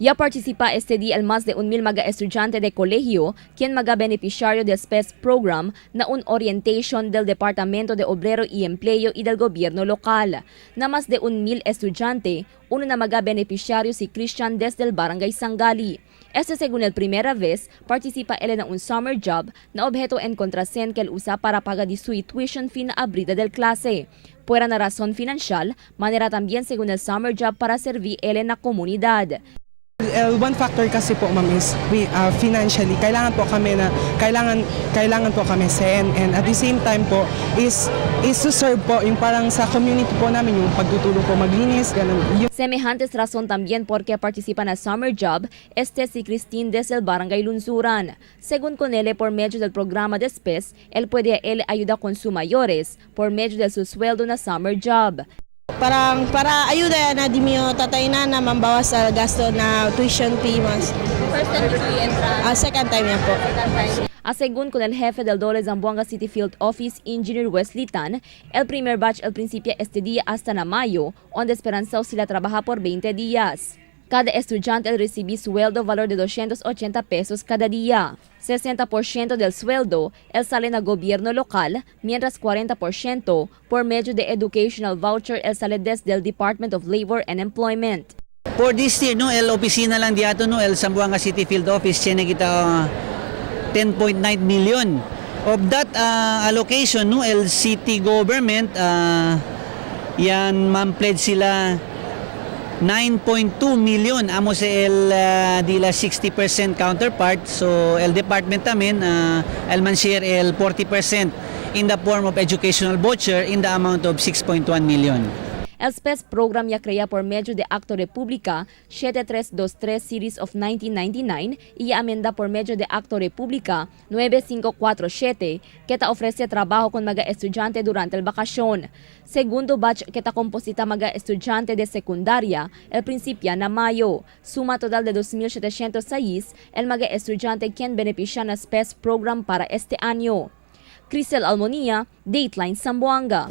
Ya participa este día el más de 1,000 mga estudiante de colegio quien mga beneficiario del SPES program na un orientation del Departamento de Obrero y Empleo y del gobierno local. Na más de 1,000 estudiante, uno na mga beneficiario si Christian desde el Barangay Sangali. Este según el primera vez, participa él en un summer job na objeto en contrasen que él usa para pagar di su tuition fee na abrida del clase. Fuera na razón financial, manera también según el summer job para servir él en la comunidad. One factor kasi po ma'am is financially kailangan po kami sen, and at the same time po is to serve po yung parang sa community po namin yung pagtutulong po maglinis ganun. Semejantes razón también porque participa na summer job si Christine desde el Barangay Lunsuran. Según con él, por medio del programa de SPES, él puede ayuda con sus mayores por medio de su sueldo na summer job. Para ayuda na di mo tatay na mambawas sa gasto na tuition fee mas. First time dito entra? Second time yan po. Según con el jefe del DOLE Zamboanga City Field Office, Engineer Wesley Tan, el primer batch al principio este día hasta na mayo, donde esperanzao sila trabaja por 20 días. Cada estudiante recibe sueldo valor de 280 pesos cada día. 60% del sueldo el sale na gobierno local, mientras 40% por medio de educational voucher el sale desde el Department of Labor and Employment. For this year, no, el opisina lang diato, no, el Zamboanga City Field Office, tiene kita 10.9 million. Of that allocation, no, el city government, yan man-pledge sila 9.2 million amos el dila 60% counterpart, so el department namin el man-share el 40% in the form of educational voucher in the amount of 6.1 million. El SPES program ya crea por medio de Acto República 7323 Series of 1999 y ya amenda por medio de Acto República 9547 que ta ofrece trabajo con mga estudiante durante el bakasyon. Segundo batch que ta composita mga estudiante de secundaria el principio na mayo. Suma total de 2,706 el mga estudiante quien beneficia na SPES program para este año. Crisel Almonía, Dateline Zamboanga.